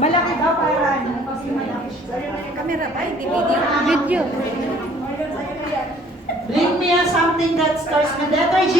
Malaki daw para ano? Kasi malaki siya. Camera ba? Hindi video. Video. Bring me something that starts with letter G.